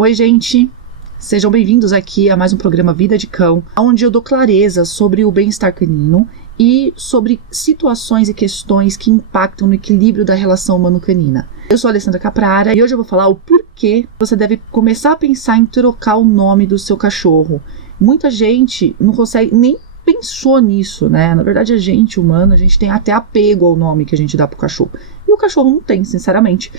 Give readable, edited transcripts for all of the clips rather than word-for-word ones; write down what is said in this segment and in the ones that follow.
Oi, gente! Sejam bem-vindos aqui a mais um programa Vida de Cão, onde eu dou clareza sobre o bem-estar canino e sobre situações e questões que impactam no equilíbrio da relação humano-canina. Eu sou a Alessandra Caprara e hoje eu vou falar o porquê você deve começar a pensar em trocar o nome do seu cachorro. Muita gente não consegue, nem pensou nisso, né? Na verdade, a gente, humano, a gente tem até apego ao nome que a gente dá pro cachorro. E o cachorro não tem, sinceramente.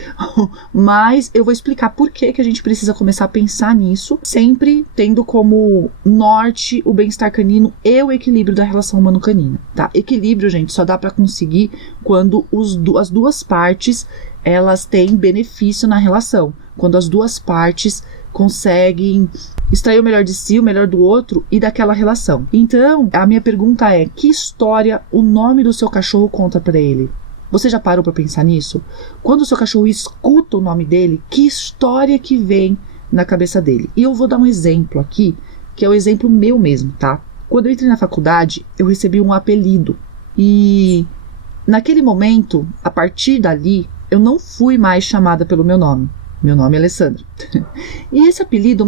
Mas eu vou explicar por que a gente precisa começar a pensar nisso, sempre tendo como norte o bem-estar canino e o equilíbrio da relação humano-canina, tá? Equilíbrio, gente, só dá pra conseguir quando as duas partes, elas têm benefício na relação. Quando as duas partes conseguem extrair o melhor de si, o melhor do outro e daquela relação. Então, a minha pergunta é: que história o nome do seu cachorro conta pra ele? Você já parou pra pensar nisso? Quando o seu cachorro escuta o nome dele, que história que vem na cabeça dele? E eu vou dar um exemplo aqui, que é o exemplo meu mesmo, tá? Quando eu entrei na faculdade, eu recebi um apelido. E naquele momento, a partir dali, eu não fui mais chamada pelo meu nome. Meu nome é Alessandra. E esse apelido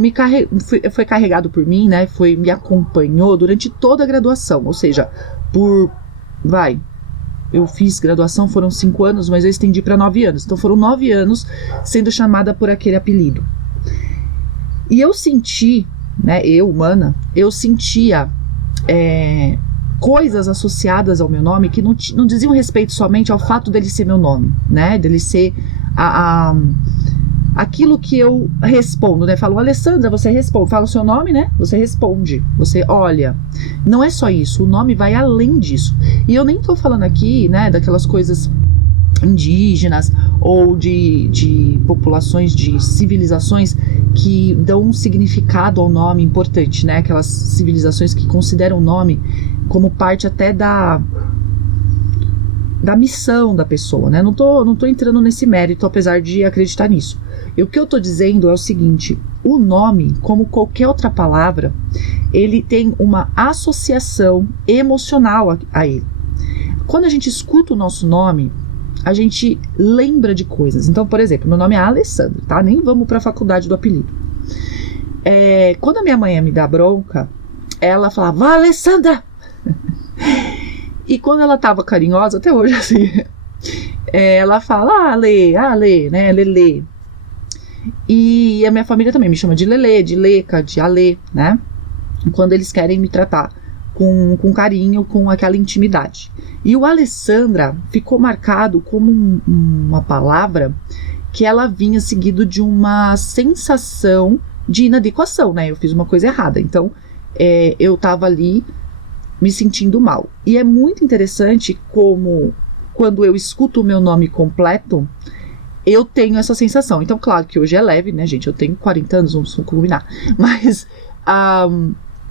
foi carregado por mim, né? Me acompanhou durante toda a graduação. Ou seja, eu fiz graduação, foram 5 anos, mas eu estendi para 9 anos. Então foram 9 anos sendo chamada por aquele apelido. E eu senti, né? Eu sentia coisas associadas ao meu nome que não diziam respeito somente ao fato dele ser meu nome, né? Dele ser aquilo que eu respondo, né? Falo, Alessandra, você responde. Fala o seu nome, né? Você responde. Você olha. Não é só isso. O nome vai além disso. E eu nem tô falando aqui, né, daquelas coisas indígenas ou de populações, de civilizações que dão um significado ao nome importante, né? Aquelas civilizações que consideram o nome como parte até da missão da pessoa, né? Não tô entrando nesse mérito, apesar de acreditar nisso. E o que eu tô dizendo é o seguinte: o nome, como qualquer outra palavra, ele tem uma associação emocional a ele. Quando a gente escuta o nosso nome, a gente lembra de coisas. Então, por exemplo, meu nome é Alessandra, tá? Nem vamos pra faculdade do apelido. Quando a minha mãe me dá bronca, ela falava, Alessandra! E quando ela tava carinhosa, até hoje assim, ela fala, Ale, né, Lelê. E a minha família também me chama de Lelê, de Leca, de Ale, né? Quando eles querem me tratar com carinho, com aquela intimidade. E o Alessandra ficou marcado como uma palavra que ela vinha seguido de uma sensação de inadequação, né? Eu fiz uma coisa errada, então eu tava ali me sentindo mal. E é muito interessante como, quando eu escuto o meu nome completo, eu tenho essa sensação. Então, claro que hoje é leve, né, gente? Eu tenho 40 anos, vamos combinar. Mas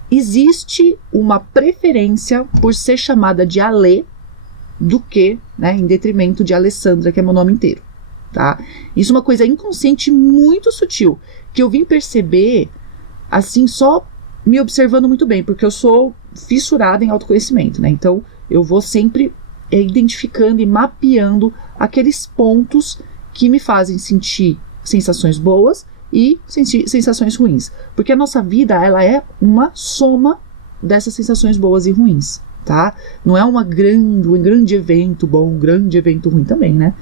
existe uma preferência por ser chamada de Ale do que, né, em detrimento de Alessandra, que é meu nome inteiro, tá? Isso é uma coisa inconsciente muito sutil, que eu vim perceber, assim, só me observando muito bem, porque eu sou fissurada em autoconhecimento, né? Então eu vou sempre identificando e mapeando aqueles pontos que me fazem sentir sensações boas e sentir sensações ruins, porque a nossa vida, ela é uma soma dessas sensações boas e ruins, tá? Não é um grande evento bom, um grande evento ruim também, né?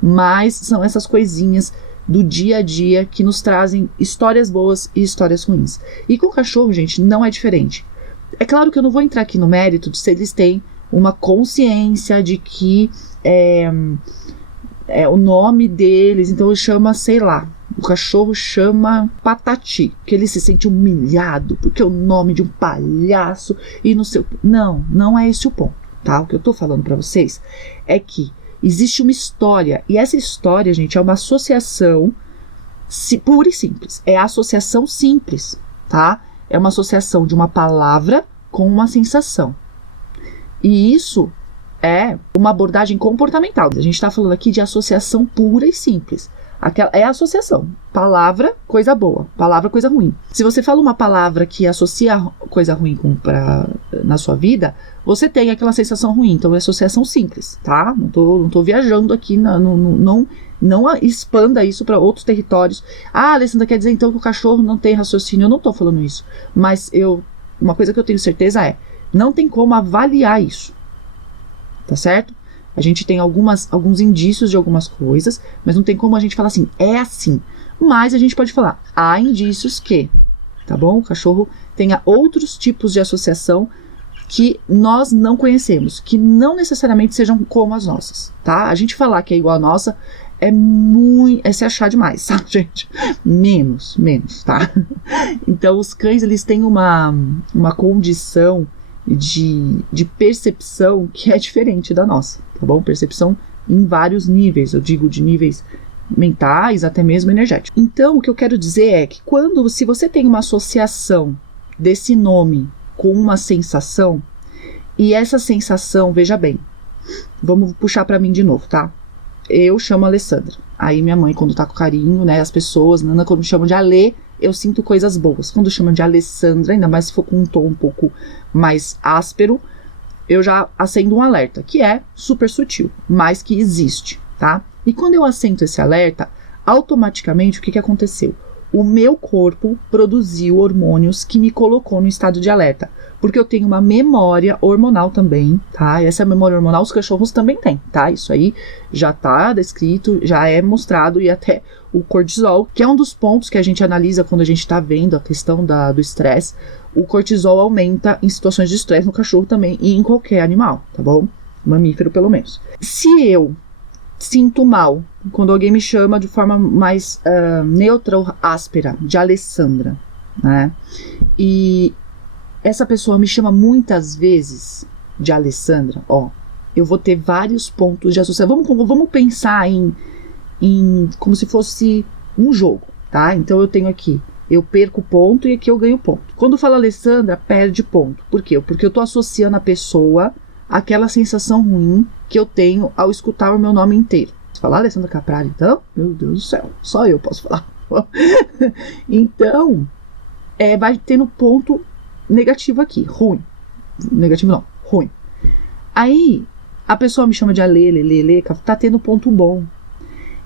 Mas são essas coisinhas do dia a dia que nos trazem histórias boas e histórias ruins. E com o cachorro, gente, não é diferente. É claro que eu não vou entrar aqui no mérito de se eles têm uma consciência de que o nome deles, então ele chama, sei lá, o cachorro chama Patati, que ele se sente humilhado porque é o nome de um palhaço e não sei o que. Não é esse o ponto, tá? O que eu tô falando pra vocês é que existe uma história, e essa história, gente, é uma associação pura e simples. É a associação simples, tá? É uma associação de uma palavra com uma sensação. E isso é uma abordagem comportamental. A gente está falando aqui de associação pura e simples. É a associação. Palavra, coisa boa. Palavra, coisa ruim. Se você fala uma palavra que associa coisa ruim na sua vida, você tem aquela sensação ruim. Então é associação simples, tá? Não tô viajando aqui, não Não expanda isso para outros territórios. Ah, Alessandra, quer dizer então que o cachorro não tem raciocínio? Eu não estou falando isso. Mas uma coisa que eu tenho certeza é, não tem como avaliar isso. Tá certo? A gente tem alguns indícios de algumas coisas, mas não tem como a gente falar assim, é assim. Mas a gente pode falar, há indícios que, tá bom? O cachorro tenha outros tipos de associação que nós não conhecemos, que não necessariamente sejam como as nossas, tá? A gente falar que é igual a nossa é se achar demais, tá, gente? Menos, tá? Então, os cães, eles têm uma condição de percepção que é diferente da nossa, tá bom? Percepção em vários níveis, eu digo de níveis mentais até mesmo energéticos. Então, o que eu quero dizer é que se você tem uma associação desse nome com uma sensação, e essa sensação, veja bem, vamos puxar para mim de novo, tá? Eu chamo Alessandra, aí minha mãe, quando tá com carinho, né, as pessoas, Nana, quando me chamam de Alê, eu sinto coisas boas. Quando chamam de Alessandra, ainda mais se for com um tom um pouco mais áspero, eu já acendo um alerta, que é super sutil, mas que existe, tá? E quando eu acendo esse alerta, automaticamente o que aconteceu? O meu corpo produziu hormônios que me colocou no estado de alerta, porque eu tenho uma memória hormonal também, tá? E essa memória hormonal os cachorros também têm, tá? Isso aí já tá descrito, já é mostrado, e até o cortisol, que é um dos pontos que a gente analisa quando a gente tá vendo a questão do estresse. O cortisol aumenta em situações de estresse no cachorro também e em qualquer animal, tá bom? Mamífero, pelo menos. Se eu sinto mal quando alguém me chama de forma mais neutra ou áspera, de Alessandra, né? E essa pessoa me chama muitas vezes de Alessandra, ó, eu vou ter vários pontos de associação. Vamos pensar em como se fosse um jogo, tá? Então eu tenho aqui, eu perco ponto e aqui eu ganho ponto. Quando falo Alessandra, perde ponto. Por quê? Porque eu tô associando a pessoa àquela sensação ruim que eu tenho ao escutar o meu nome inteiro. Você falar Alessandra Caprari, então, meu Deus do céu, só eu posso falar. Então, vai tendo ponto negativo aqui, ruim. Negativo não, ruim. Aí, a pessoa me chama de Alê, tá tendo ponto bom.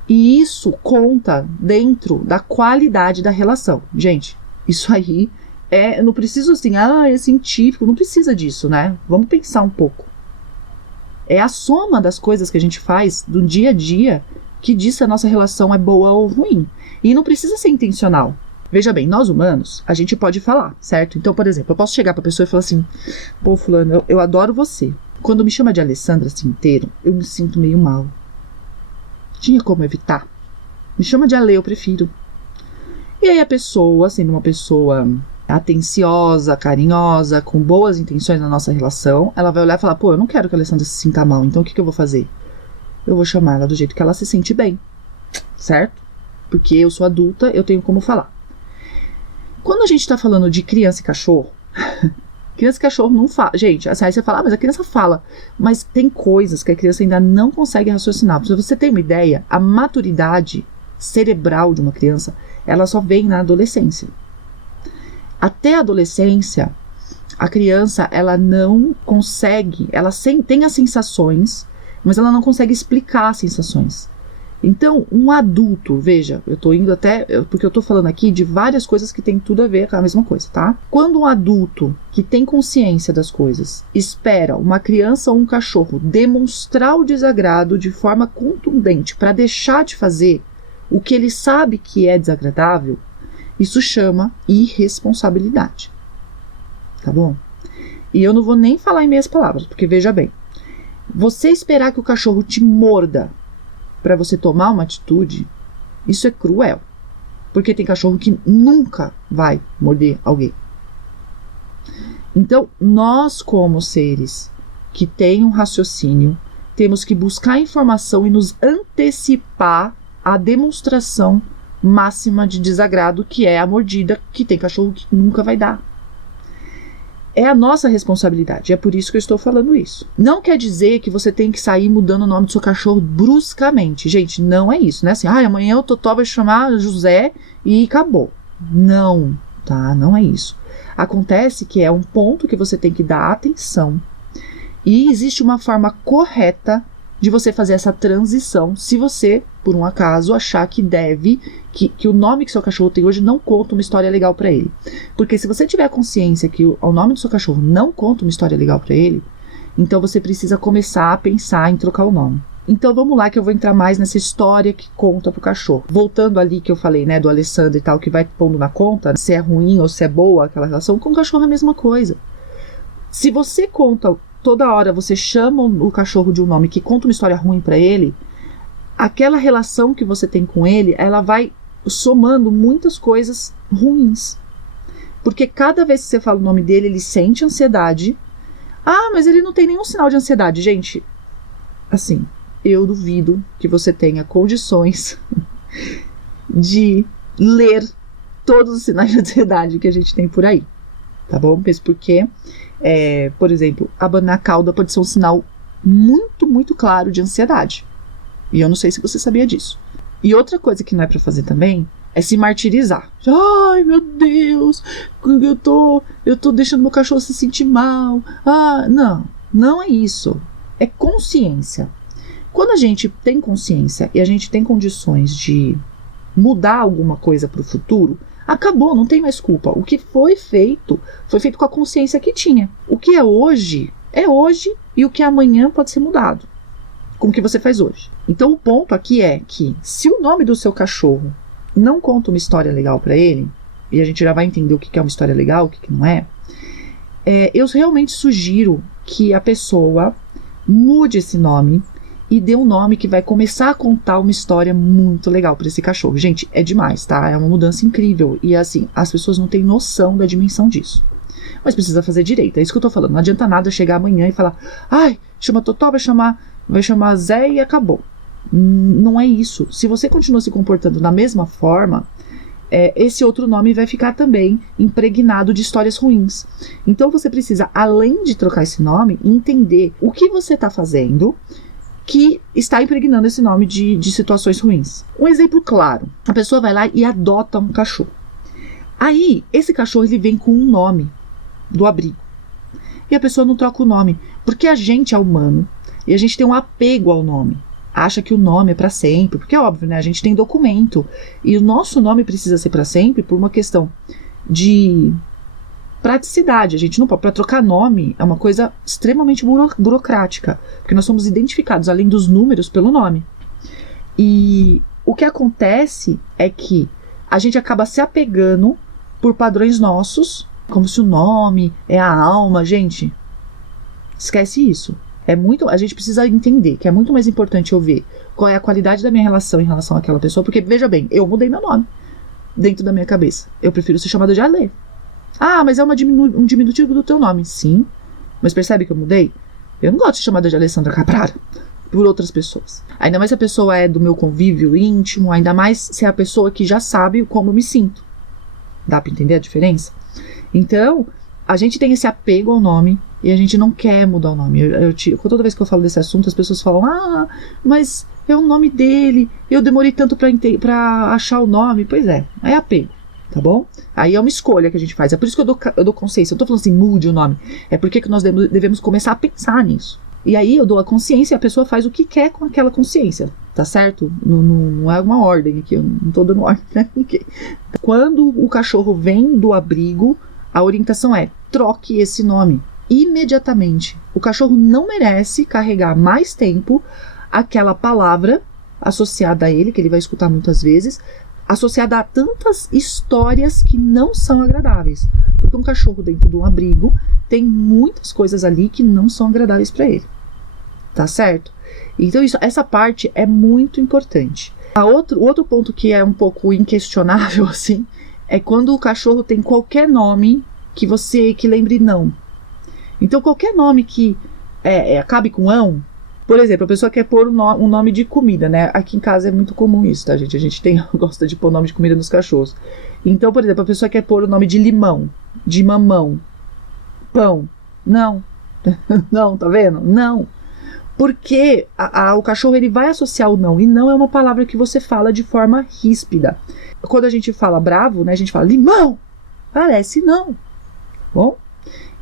E isso conta dentro da qualidade da relação. Gente, isso aí não preciso assim, é científico, não precisa disso, né? Vamos pensar um pouco. É a soma das coisas que a gente faz do dia a dia que diz se a nossa relação é boa ou ruim. E não precisa ser intencional. Veja bem, nós humanos, a gente pode falar, certo? Então, por exemplo, eu posso chegar pra pessoa e falar assim, pô, fulano, eu adoro você. Quando me chama de Alessandra assim inteiro, eu me sinto meio mal. Tinha como evitar? Me chama de Alê, eu prefiro. E aí a pessoa, sendo uma pessoa atenciosa, carinhosa, com boas intenções na nossa relação, ela vai olhar e falar, pô, eu não quero que a Alessandra se sinta mal, então o que eu vou fazer? Eu vou chamar ela do jeito que ela se sente bem, certo? Porque eu sou adulta, eu tenho como falar. Quando a gente tá falando de criança e cachorro, criança e cachorro não fala. Gente, aí você fala, mas a criança fala. Mas tem coisas que a criança ainda não consegue raciocinar. Pra você ter uma ideia, a maturidade cerebral de uma criança, ela só vem na adolescência. Até a adolescência, a criança, ela não consegue, tem as sensações, mas ela não consegue explicar as sensações. Então, um adulto, veja, eu tô indo porque eu tô falando aqui de várias coisas que tem tudo a ver com a mesma coisa, tá? Quando um adulto que tem consciência das coisas espera uma criança ou um cachorro demonstrar o desagrado de forma contundente para deixar de fazer o que ele sabe que é desagradável, isso chama irresponsabilidade, tá bom? E eu não vou nem falar em meias palavras, porque veja bem, você esperar que o cachorro te morda para você tomar uma atitude, isso é cruel. Porque tem cachorro que nunca vai morder alguém. Então, nós como seres que têm um raciocínio, temos que buscar informação e nos antecipar à demonstração máxima de desagrado, que é a mordida, que tem cachorro que nunca vai dar. É a nossa responsabilidade, é por isso que eu estou falando isso. Não quer dizer que você tem que sair mudando o nome do seu cachorro bruscamente. Gente, não é isso, né? Assim, amanhã o Totó vai chamar José e acabou. Não, tá? Não é isso. Acontece que é um ponto que você tem que dar atenção. E existe uma forma correta de você fazer essa transição, se você, por um acaso, achar que que o nome que seu cachorro tem hoje não conta uma história legal para ele. Porque se você tiver consciência que o nome do seu cachorro não conta uma história legal para ele, então você precisa começar a pensar em trocar o nome. Então vamos lá que eu vou entrar mais nessa história que conta pro cachorro. Voltando ali que eu falei, né, do Alessandro e tal, que vai pondo na conta se é ruim ou se é boa aquela relação, com o cachorro é a mesma coisa. Se você conta, toda hora você chama o cachorro de um nome que conta uma história ruim para ele, aquela relação que você tem com ele, ela vai somando muitas coisas ruins. Porque cada vez que você fala o nome dele, ele sente ansiedade. Ah, mas ele não tem nenhum sinal de ansiedade. Gente, assim, eu duvido que você tenha condições de ler todos os sinais de ansiedade que a gente tem por aí. Tá bom? Mesmo porque, por exemplo, abanar a cauda pode ser um sinal muito, muito claro de ansiedade. E eu não sei se você sabia disso. E outra coisa que não é pra fazer também é se martirizar. Ai, meu Deus, eu tô deixando meu cachorro se sentir mal. Ah, não é isso. É consciência. Quando a gente tem consciência e a gente tem condições de mudar alguma coisa pro futuro, acabou, não tem mais culpa. O que foi feito com a consciência que tinha. O que é hoje e o que é amanhã pode ser mudado com o que você faz hoje. Então o ponto aqui é que se o nome do seu cachorro não conta uma história legal para ele, e a gente já vai entender o que é uma história legal, o que não é, eu realmente sugiro que a pessoa mude esse nome e dê um nome que vai começar a contar uma história muito legal para esse cachorro. Gente, é demais, tá? É uma mudança incrível. E assim, as pessoas não têm noção da dimensão disso. Mas precisa fazer direito, é isso que eu tô falando. Não adianta nada chegar amanhã e falar, ai, chama Totó, vai chamar Zé e acabou. Não é isso. Se você continua se comportando da mesma forma, esse outro nome vai ficar também impregnado de histórias ruins. Então você precisa, além de trocar esse nome, entender o que você está fazendo que está impregnando esse nome de situações ruins. Um exemplo claro, a pessoa vai lá e adota um cachorro. Aí, esse cachorro ele vem com um nome do abrigo. E a pessoa não troca o nome, porque a gente é humano e a gente tem um apego ao nome. Acha que o nome é para sempre, porque é óbvio, né? A gente tem documento e o nosso nome precisa ser para sempre por uma questão de praticidade. A gente não pode, para trocar nome é uma coisa extremamente burocrática, porque nós somos identificados além dos números pelo nome. E o que acontece é que a gente acaba se apegando por padrões nossos, como se o nome é a alma. Gente, esquece isso. A gente precisa entender que é muito mais importante eu ver qual é a qualidade da minha relação em relação àquela pessoa, porque, veja bem, eu mudei meu nome dentro da minha cabeça. Eu prefiro ser chamada de Ale. Ah, mas é um diminutivo do teu nome. Sim, mas percebe que eu mudei? Eu não gosto de ser chamada de Alessandra Caprara por outras pessoas. Ainda mais se a pessoa é do meu convívio íntimo, ainda mais se é a pessoa que já sabe como eu me sinto. Dá pra entender a diferença? Então, a gente tem esse apego ao nome e a gente não quer mudar o nome. Toda vez que eu falo desse assunto, as pessoas falam, mas é o nome dele, eu demorei tanto pra achar o nome. Pois é apego, tá bom? Aí é uma escolha que a gente faz. É por isso que eu dou consciência. Eu tô falando assim, mude o nome. É porque que nós devemos começar a pensar nisso. E aí eu dou a consciência e a pessoa faz o que quer com aquela consciência. Tá certo? Não é uma ordem aqui. Eu não tô dando ordem pra ninguém. Quando o cachorro vem do abrigo, a orientação é: troque esse nome imediatamente. O cachorro não merece carregar mais tempo aquela palavra associada a ele, que ele vai escutar muitas vezes, associada a tantas histórias que não são agradáveis. Porque um cachorro dentro de um abrigo tem muitas coisas ali que não são agradáveis para ele. Tá certo? Então essa parte é muito importante. O outro ponto que é um pouco inquestionável, assim, é quando o cachorro tem qualquer nome que lembre não. Então qualquer nome que acabe com ão, por exemplo, a pessoa quer pôr um nome de comida, né? Aqui em casa é muito comum isso, tá, gente? A gente gosta de pôr nome de comida nos cachorros. Então, por exemplo, a pessoa quer pôr o nome de limão, de mamão, pão. Não. Não, tá vendo? Não. Porque o cachorro ele vai associar o não, e não é uma palavra que você fala de forma ríspida. Quando a gente fala bravo, né, a gente fala limão, parece não. Bom?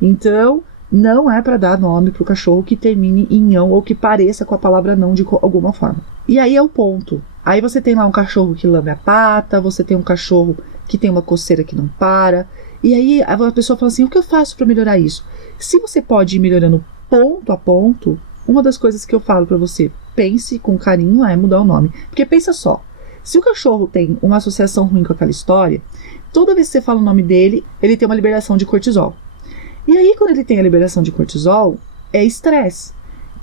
Então, Não é para dar nome para o cachorro que termine em ão ou que pareça com a palavra não de alguma forma. E aí é o ponto. Aí você tem lá um cachorro que lambe a pata, você tem um cachorro que tem uma coceira que não para. E aí a pessoa fala assim, o que eu faço para melhorar isso? Se você pode ir melhorando ponto a ponto, uma das coisas que eu falo para você, pense com carinho, é mudar o nome. Porque pensa só, se o cachorro tem uma associação ruim com aquela história, toda vez que você fala o nome dele, ele tem uma liberação de cortisol. E aí, quando ele tem a liberação de cortisol, é estresse.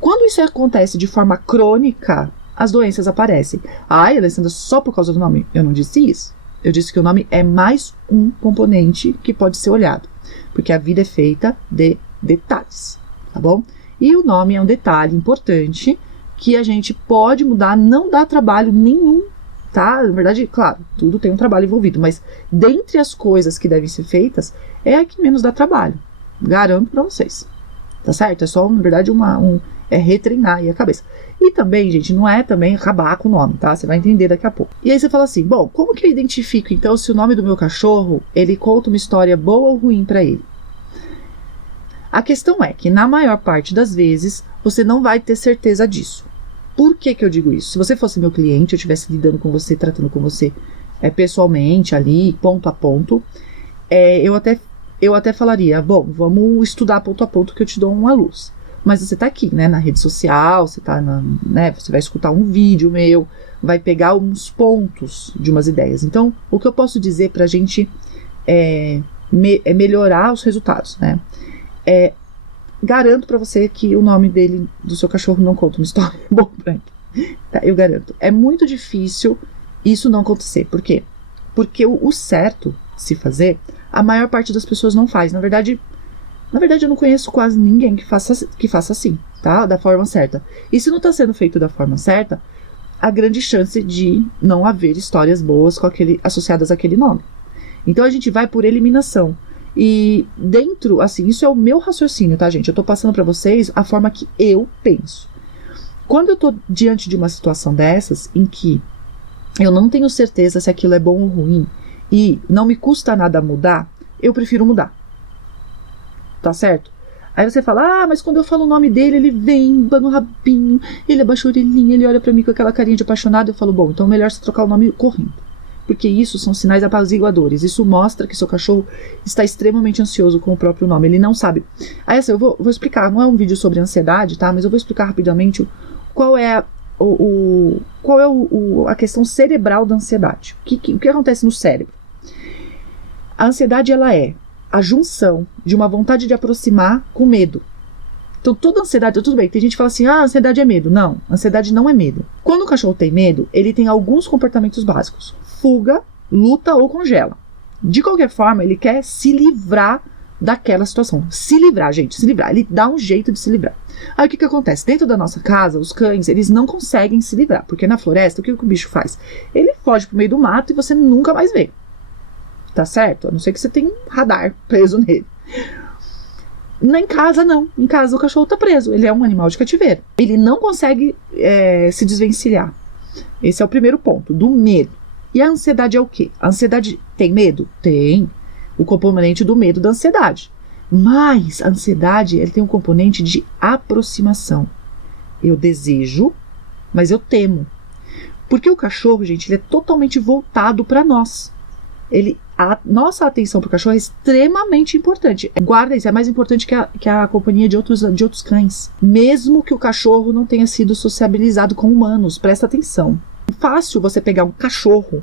Quando isso acontece de forma crônica, as doenças aparecem. Ai, Alessandra, só por causa do nome? Eu não disse isso. Eu disse que o nome é mais um componente que pode ser olhado. Porque a vida é feita de detalhes, tá bom? E o nome é um detalhe importante que a gente pode mudar, não dá trabalho nenhum, tá? Na verdade, claro, tudo tem um trabalho envolvido, mas dentre as coisas que devem ser feitas, é a que menos dá trabalho. Garanto pra vocês, tá certo? É só, na verdade, é retreinar aí a cabeça. E também, gente, não é também acabar com o nome, tá? Você vai entender daqui a pouco. E aí você fala assim, bom, como que eu identifico, então, se o nome do meu cachorro, ele conta uma história boa ou ruim pra ele? A questão é que, na maior parte das vezes, você não vai ter certeza disso. Por que que eu digo isso? Se você fosse meu cliente, eu estivesse lidando com você, tratando com você pessoalmente, ali, ponto a ponto, eu até falaria, bom, vamos estudar ponto a ponto que eu te dou uma luz. Mas você tá aqui, né, na rede social, você tá você vai escutar um vídeo meu, vai pegar uns pontos de umas ideias. Então, o que eu posso dizer pra gente é melhorar os resultados, né? Garanto pra você que o nome do seu cachorro não conta uma história boa pra ele. Tá, eu garanto. É muito difícil isso não acontecer. Por quê? Porque o certo de se fazer, a maior parte das pessoas não faz. Na verdade, eu não conheço quase ninguém que faça assim, tá? Da forma certa. E se não está sendo feito da forma certa, há grande chance de não haver histórias boas associadas àquele nome. Então a gente vai por eliminação. E dentro, assim, isso é o meu raciocínio, tá, gente? Eu tô passando para vocês a forma que eu penso. Quando eu tô diante de uma situação dessas, em que eu não tenho certeza se aquilo é bom ou ruim, e não me custa nada mudar, eu prefiro mudar. Tá certo? Aí você fala, mas quando eu falo o nome dele, ele vem, bana o rabinho, ele abaixa a orelhinha, ele olha pra mim com aquela carinha de apaixonado. Eu falo, bom, então é melhor você trocar o nome correndo. Porque isso são sinais apaziguadores. Isso mostra que seu cachorro está extremamente ansioso com o próprio nome. Ele não sabe. Aí assim, eu vou explicar, não é um vídeo sobre ansiedade, tá? Mas eu vou explicar rapidamente qual é a questão cerebral da ansiedade. O que acontece no cérebro? A ansiedade, ela é a junção de uma vontade de aproximar com medo. Então toda ansiedade, tudo bem, tem gente que fala assim, ansiedade é medo. Não, ansiedade não é medo. Quando o cachorro tem medo, ele tem alguns comportamentos básicos. Fuga, luta ou congela. De qualquer forma, ele quer se livrar daquela situação. Se livrar, gente, se livrar. Ele dá um jeito de se livrar. Aí o que acontece? Dentro da nossa casa, os cães, eles não conseguem se livrar. Porque na floresta, o que o bicho faz? Ele foge pro meio do mato e você nunca mais vê. Tá certo? A não ser que você tenha um radar preso nele. Em casa, não. Em casa, o cachorro tá preso. Ele é um animal de cativeiro. Ele não consegue se desvencilhar. Esse é o primeiro ponto, do medo. E a ansiedade é o quê? A ansiedade tem medo? Tem. O componente do medo da ansiedade. Mas a ansiedade, ele tem um componente de aproximação. Eu desejo, mas eu temo. Porque o cachorro, gente, ele é totalmente voltado para nós. A nossa atenção para o cachorro é extremamente importante. Guarda isso, é mais importante que a companhia de outros cães. Mesmo que o cachorro não tenha sido sociabilizado com humanos, presta atenção. É fácil você pegar um cachorro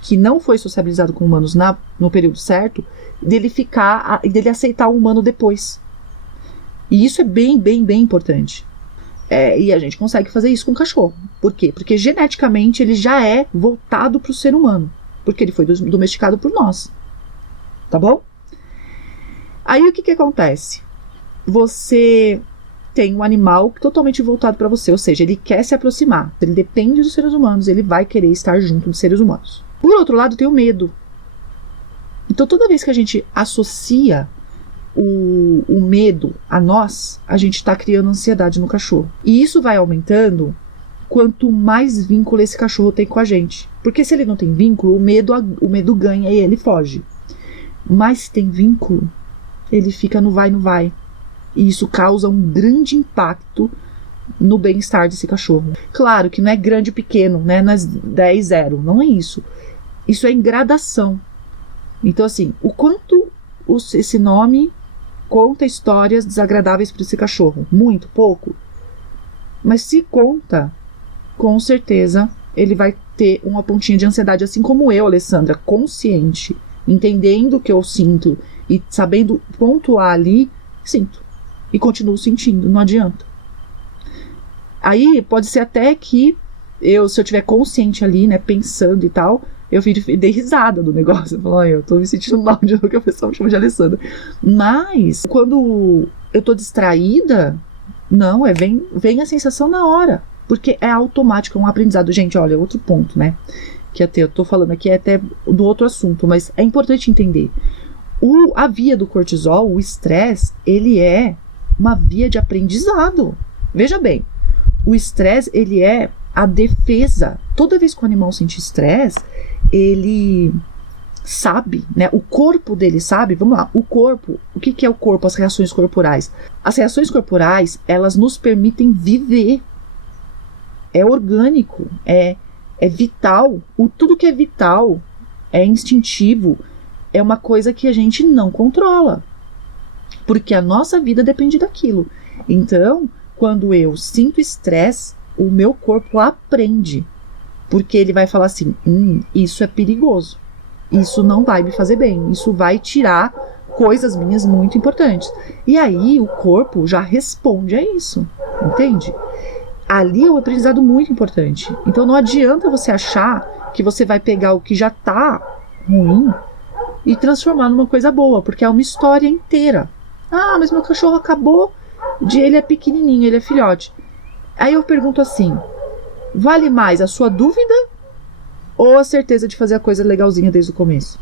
que não foi sociabilizado com humanos no período certo, dele aceitar o humano depois. E isso é bem, bem, bem importante. E a gente consegue fazer isso com o cachorro. Por quê? Porque geneticamente ele já é voltado para o ser humano. Porque ele foi domesticado por nós. Tá bom? Aí o que acontece? Você tem um animal totalmente voltado para você, ou seja, ele quer se aproximar. Ele depende dos seres humanos, ele vai querer estar junto dos seres humanos. Por outro lado, tem o medo. Então toda vez que a gente associa o medo a nós, a gente está criando ansiedade no cachorro. E isso vai aumentando quanto mais vínculo esse cachorro tem com a gente. Porque se ele não tem vínculo, o medo ganha e ele foge. Mas se tem vínculo, ele fica no vai, no vai. E isso causa um grande impacto no bem-estar desse cachorro. Claro que não é grande e pequeno, né? Nas 10, 0. Não é isso. Isso é em gradação. Então, assim, o quanto esse nome conta histórias desagradáveis para esse cachorro? Muito, pouco. Mas se conta, com certeza ele vai ter uma pontinha de ansiedade, assim como eu, Alessandra, consciente, entendendo o que eu sinto e sabendo pontuar ali, sinto. E continuo sentindo, não adianta. Aí pode ser até que se eu tiver consciente ali, né, pensando e tal, eu dei risada do negócio. Eu falo, eu tô me sentindo mal de novo que a pessoa me chama de Alessandra. Mas quando eu tô distraída, não, vem a sensação na hora. Porque é automático, é um aprendizado. Gente, olha, outro ponto, né? Que até eu tô falando aqui é até do outro assunto, mas é importante entender. A via do cortisol, o estresse, ele é uma via de aprendizado. Veja bem, o estresse, ele é a defesa. Toda vez que o animal sente estresse, ele sabe, né? O corpo dele sabe. Vamos lá, o corpo. O que é o corpo? As reações corporais. As reações corporais, elas nos permitem viver. É orgânico, é vital. Tudo que é vital, é instintivo, é uma coisa que a gente não controla. Porque a nossa vida depende daquilo. Então, quando eu sinto estresse, o meu corpo aprende. Porque ele vai falar assim, isso é perigoso. Isso não vai me fazer bem. Isso vai tirar coisas minhas muito importantes. E aí o corpo já responde a isso. Entende? Ali é um aprendizado muito importante. Então não adianta você achar que você vai pegar o que já está ruim e transformar numa coisa boa, porque é uma história inteira. Ah, mas meu cachorro acabou ele é pequenininho, ele é filhote. Aí eu pergunto assim, vale mais a sua dúvida ou a certeza de fazer a coisa legalzinha desde o começo?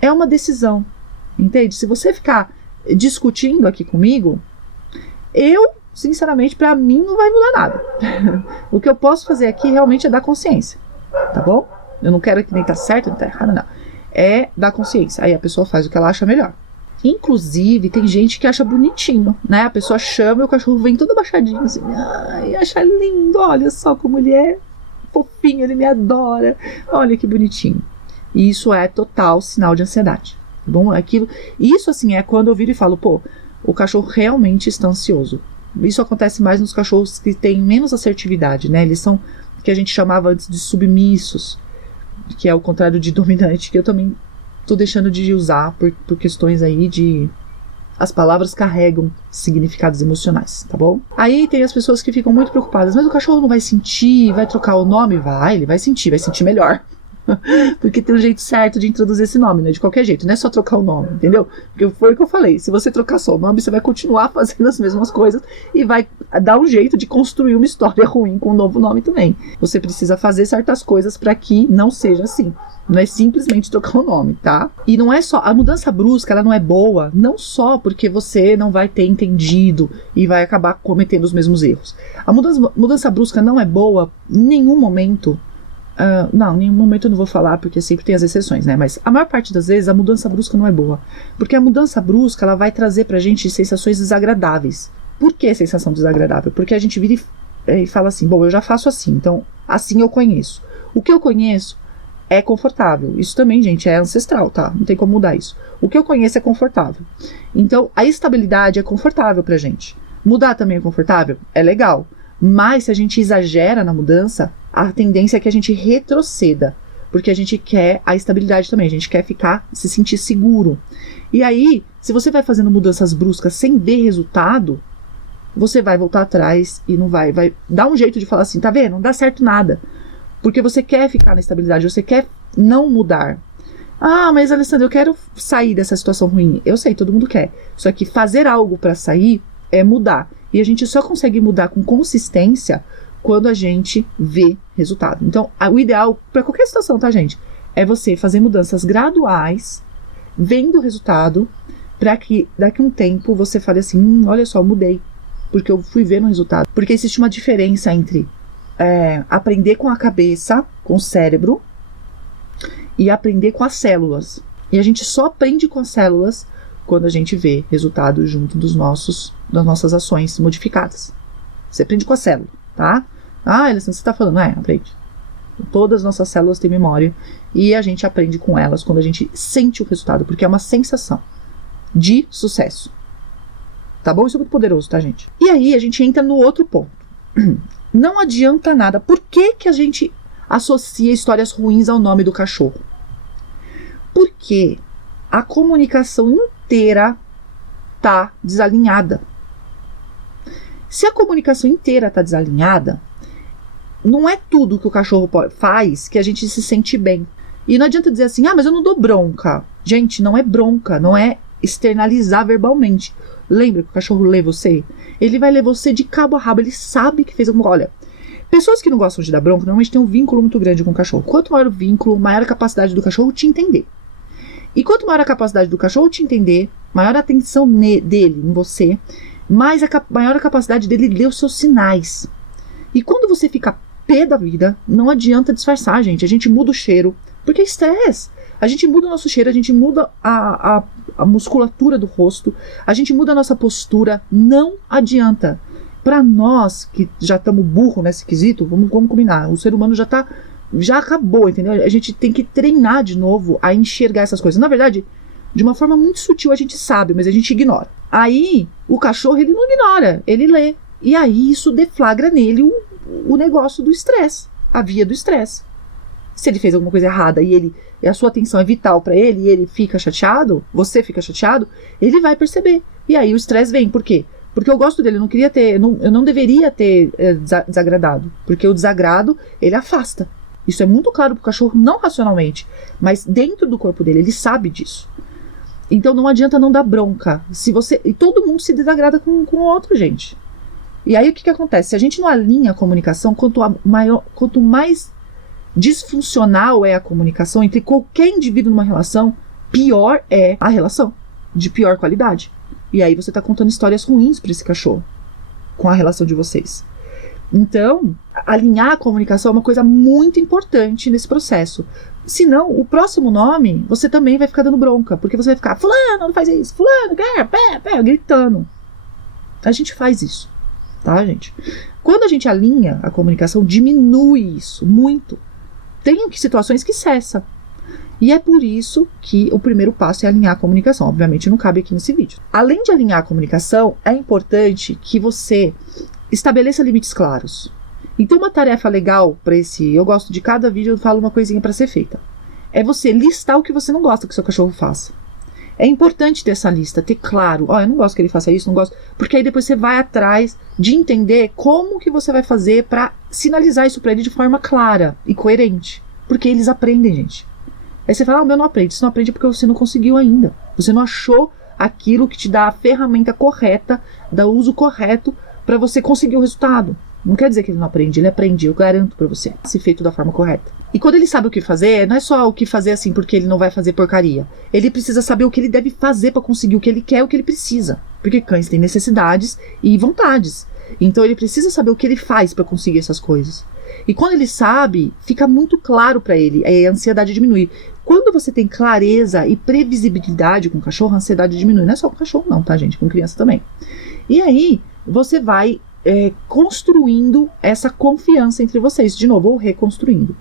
É uma decisão, entende? Se você ficar discutindo aqui comigo, sinceramente, pra mim não vai mudar nada. O que eu posso fazer aqui realmente é dar consciência, tá bom? Eu não quero que nem tá certo, nem tá errado, não. É dar consciência. Aí a pessoa faz o que ela acha melhor. Inclusive, tem gente que acha bonitinho, né? A pessoa chama e o cachorro vem todo abaixadinho, assim. Ai, acha lindo, olha só como ele é fofinho, ele me adora. Olha que bonitinho. E isso é total sinal de ansiedade, tá bom? Isso, assim, é quando eu viro e falo, o cachorro realmente está ansioso. Isso acontece mais nos cachorros que têm menos assertividade, né? Eles são o que a gente chamava antes de submissos, que é o contrário de dominante, que eu também tô deixando de usar por questões aí de... As palavras carregam significados emocionais, tá bom? Aí tem as pessoas que ficam muito preocupadas, mas o cachorro não vai sentir, vai trocar o nome? Ele vai sentir melhor. Porque tem um jeito certo de introduzir esse nome, né? De qualquer jeito, não é só trocar o nome, entendeu? Porque foi o que eu falei, se você trocar só o nome, você vai continuar fazendo as mesmas coisas e vai dar um jeito de construir uma história ruim com um novo nome também. Você precisa fazer certas coisas para que não seja assim. Não é simplesmente trocar o nome, tá? E não é só... A mudança brusca, ela não é boa, não só porque você não vai ter entendido e vai acabar cometendo os mesmos erros. A mudança brusca não é boa em nenhum momento. Não, em nenhum momento eu não vou falar, porque sempre tem as exceções, né? Mas a maior parte das vezes a mudança brusca não é boa. Porque a mudança brusca, ela vai trazer pra gente sensações desagradáveis. Por que sensação desagradável? Porque a gente vira e fala assim, eu já faço assim, então assim eu conheço. O que eu conheço é confortável. Isso também, gente, é ancestral, tá? Não tem como mudar isso. O que eu conheço é confortável. Então, a estabilidade é confortável pra gente. Mudar também é confortável? É legal. Mas se a gente exagera na mudança, a tendência é que a gente retroceda, porque a gente quer a estabilidade também, a gente quer se sentir seguro. E aí, se você vai fazendo mudanças bruscas sem ver resultado, você vai voltar atrás e não vai dar um jeito de falar assim, tá vendo? Não dá certo nada. Porque você quer ficar na estabilidade, você quer não mudar. Ah, mas Alessandra, eu quero sair dessa situação ruim. Eu sei, todo mundo quer. Só que fazer algo para sair é mudar. E a gente só consegue mudar com consistência quando a gente vê resultado. Então, o ideal para qualquer situação, tá, gente? É você fazer mudanças graduais, vendo o resultado, para que daqui a um tempo você fale assim, olha só, eu mudei, porque eu fui vendo o resultado. Porque existe uma diferença entre aprender com a cabeça, com o cérebro, e aprender com as células. E a gente só aprende com as células quando a gente vê resultado junto das nossas ações modificadas. Você aprende com a célula, tá? Alessandra, você tá falando, aprende. Todas as nossas células têm memória e a gente aprende com elas quando a gente sente o resultado, porque é uma sensação de sucesso. Tá bom? Isso é muito poderoso, tá, gente? E aí a gente entra no outro ponto. Não adianta nada. Por que que a gente associa histórias ruins ao nome do cachorro? Porque a comunicação inteira tá desalinhada. Se a comunicação inteira tá desalinhada, não é tudo que o cachorro faz que a gente se sente bem. E não adianta dizer assim, mas eu não dou bronca. Gente, não é bronca, não é externalizar verbalmente. Lembra que o cachorro lê você? Ele vai ler você de cabo a rabo, ele sabe que fez alguma coisa. Olha, pessoas que não gostam de dar bronca, normalmente têm um vínculo muito grande com o cachorro. Quanto maior o vínculo, maior a capacidade do cachorro te entender. E quanto maior a capacidade do cachorro te entender, maior a atenção dele em você, maior a capacidade dele ler os seus sinais. E quando você fica pé da vida, não adianta disfarçar, gente. A gente muda o cheiro, porque é estresse. A gente muda o nosso cheiro, a gente muda a musculatura do rosto, a gente muda a nossa postura, não adianta. Para nós, que já estamos burro nesse quesito, vamos combinar, o ser humano já acabou, entendeu? A gente tem que treinar de novo a enxergar essas coisas. Na verdade, de uma forma muito sutil a gente sabe, mas a gente ignora. Aí, o cachorro, ele não ignora, ele lê. E aí, isso deflagra nele o negócio do estresse, a via do estresse. Se ele fez alguma coisa errada e a sua atenção é vital para ele e ele fica chateado, você fica chateado, ele vai perceber. E aí o estresse vem. Por quê? Porque eu gosto dele, eu não deveria ter desagradado. Porque o desagrado, ele afasta. Isso é muito claro pro cachorro, não racionalmente, mas dentro do corpo dele, ele sabe disso. Então não adianta não dar bronca. E todo mundo se desagrada com o outro, gente. E aí o que acontece? Se a gente não alinha a comunicação, quanto mais disfuncional é a comunicação entre qualquer indivíduo numa relação, pior é a relação, de pior qualidade. E aí você está contando histórias ruins para esse cachorro, com a relação de vocês. Então, alinhar a comunicação é uma coisa muito importante nesse processo. Senão, o próximo nome, você também vai ficar dando bronca, porque você vai ficar, fulano, não faz isso, fulano, gritando. A gente faz isso, tá, gente? Quando a gente alinha a comunicação, diminui isso muito. Tem situações que cessa. E é por isso que o primeiro passo é alinhar a comunicação. Obviamente não cabe aqui nesse vídeo. Além de alinhar a comunicação, é importante que você estabeleça limites claros. Então uma tarefa legal para eu gosto de cada vídeo, eu falo uma coisinha para ser feita. É você listar o que você não gosta que o seu cachorro faça. É importante ter essa lista, ter claro, eu não gosto que ele faça isso, não gosto, porque aí depois você vai atrás de entender como que você vai fazer para sinalizar isso para ele de forma clara e coerente, porque eles aprendem, gente. Aí você fala, o meu não aprende, você não aprende porque você não conseguiu ainda, você não achou aquilo que te dá a ferramenta correta, dá o uso correto para você conseguir o resultado. Não quer dizer que ele não aprende, ele aprende, eu garanto pra você, se feito da forma correta. E quando ele sabe o que fazer, não é só o que fazer assim porque ele não vai fazer porcaria. Ele precisa saber o que ele deve fazer pra conseguir o que ele quer, o que ele precisa. Porque cães têm necessidades e vontades. Então ele precisa saber o que ele faz pra conseguir essas coisas. E quando ele sabe, fica muito claro pra ele, a ansiedade diminui. Quando você tem clareza e previsibilidade com o cachorro, a ansiedade diminui. Não é só com o cachorro não, tá, gente? Com criança também. E aí, você vai construindo essa confiança entre vocês, de novo, ou reconstruindo.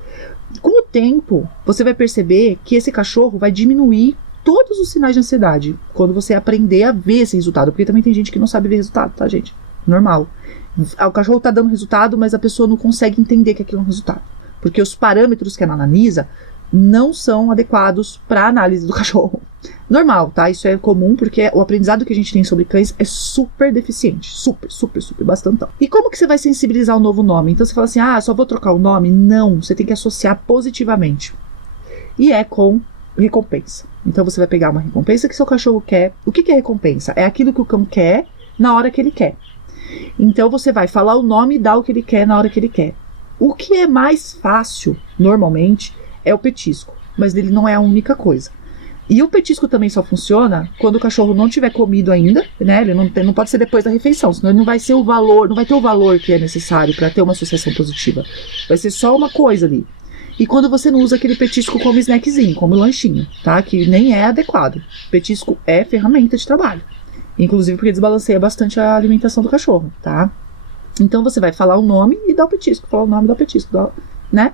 Com o tempo, você vai perceber que esse cachorro vai diminuir todos os sinais de ansiedade, quando você aprender a ver esse resultado, porque também tem gente que não sabe ver resultado, tá, gente? Normal. O cachorro tá dando resultado, mas a pessoa não consegue entender que aquilo é um resultado, porque os parâmetros que ela analisa não são adequados para a análise do cachorro. Normal, tá? Isso é comum porque o aprendizado que a gente tem sobre cães é super deficiente. Super, bastantão. E como que você vai sensibilizar o novo nome? Então você fala assim, só vou trocar o nome? Não, você tem que associar positivamente. E é com recompensa. Então você vai pegar uma recompensa que seu cachorro quer. O que é recompensa? É aquilo que o cão quer na hora que ele quer. Então você vai falar o nome e dar o que ele quer na hora que ele quer. O que é mais fácil, normalmente, é o petisco. Mas ele não é a única coisa. E o petisco também só funciona quando o cachorro não tiver comido ainda, né? Ele não pode ser depois da refeição, senão ele não vai ser o valor, não vai ter o valor que é necessário para ter uma associação positiva. Vai ser só uma coisa ali. E quando você não usa aquele petisco como snackzinho, como lanchinho, tá? Que nem é adequado. Petisco é ferramenta de trabalho. Inclusive porque desbalanceia bastante a alimentação do cachorro, tá? Então você vai falar o nome e dar o petisco. Falar o nome e dar o petisco, né?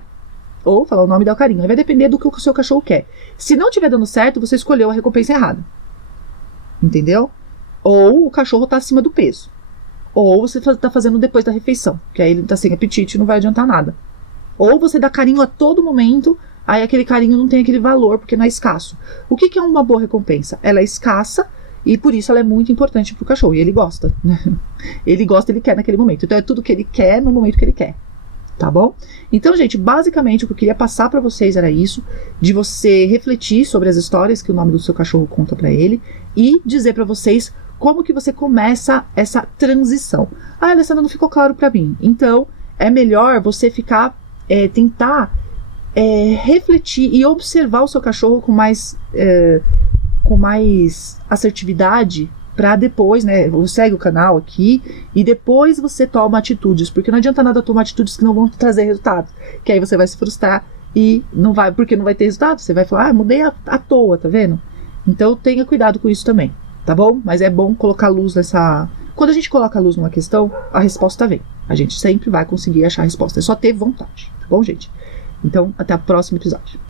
Ou falar o nome e dar o carinho. Aí vai depender do que o seu cachorro quer. Se não estiver dando certo, você escolheu a recompensa errada. Entendeu? Ou o cachorro tá acima do peso. Ou você tá fazendo depois da refeição, que aí ele tá sem apetite e não vai adiantar nada. Ou você dá carinho a todo momento, aí aquele carinho não tem aquele valor, porque não é escasso. O que é uma boa recompensa? Ela é escassa e por isso ela é muito importante pro cachorro. E ele gosta. Ele gosta, ele quer naquele momento. Então é tudo que ele quer no momento que ele quer. Tá bom? Então, gente, basicamente o que eu queria passar pra vocês era isso, de você refletir sobre as histórias que o nome do seu cachorro conta pra ele e dizer pra vocês como que você começa essa transição. Ah, Alessandra, não ficou claro pra mim. Então, é melhor você tentar refletir e observar o seu cachorro com mais assertividade, para depois, né, segue o canal aqui e depois você toma atitudes, porque não adianta nada tomar atitudes que não vão trazer resultado, que aí você vai se frustrar e não vai, porque não vai ter resultado, você vai falar, mudei à toa, tá vendo? Então tenha cuidado com isso também, tá bom? Mas é bom colocar luz nessa... Quando a gente coloca luz numa questão, a resposta vem. A gente sempre vai conseguir achar a resposta, é só ter vontade, tá bom, gente? Então, até o próximo episódio.